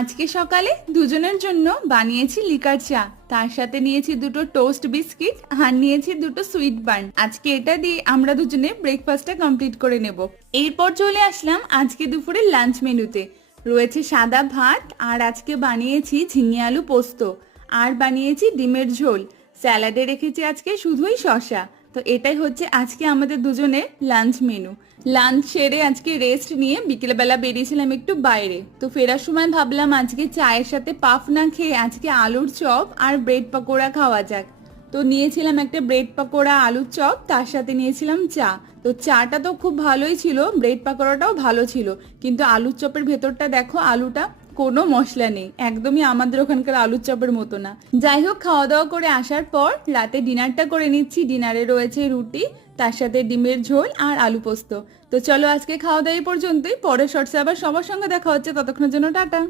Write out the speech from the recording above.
আজকে সকালে দুজনের জন্য বানিয়েছি লিকার চা, তার সাথে নিয়েছি দুটো টোস্ট বিস্কিট আর নিয়েছি দুটো সুইট বার্ন। আজকে এটা দিয়ে আমরা দুজনে ব্রেকফাস্টটা কমপ্লিট করে নেব। এরপর চলে আসলাম আজকে দুপুরে লাঞ্চ মেনুতে। রয়েছে সাদা ভাত, আর আজকে বানিয়েছি ঝিঙে আলু পোস্ত, আর বানিয়েছি ডিমের ঝোল। স্যালাডে রেখেছি আজকে শুধুই শসা। তো এটাই হচ্ছে আজকে আমাদের দুজনের লাঞ্চ মেনু। লাঞ্চ সেরে আজকে রেস্ট নিয়ে বিকেলবেলা বেরিয়েছিলাম একটু বাইরে। তো ফেরার সময় ভাবলাম আজকে চায়ের সাথে পাফ না খেয়ে আজকে আলুর চপ আর ব্রেড পকোড়া খাওয়া যাক। তো নিয়েছিলাম একটা ব্রেড পকোড়া, আলুর চপ, তার সাথে নিয়েছিলাম চা। তো চাটা তো খুব ভালোই ছিল, ব্রেড পকোড়াটাও ভালো ছিল, কিন্তু আলুর চপের ভেতরটা দেখো, আলুটা কোনো মশলা নেই, একদমই আমাদের ওখানকার আলুর চপের মতো না। যাই হোক, খাওয়া দাওয়া করে আসার পর রাতে ডিনারটা করে নিচ্ছি। ডিনারে রয়েছে রুটি, তার সাথে ডিমের ঝোল আর আলু পোস্ত। তো চলো আজকে খাওয়া দাওয়া এই পর্যন্তই। পরের শর্টসে আবার সবার সঙ্গে দেখা হচ্ছে, ততক্ষণের জন্য টাটা।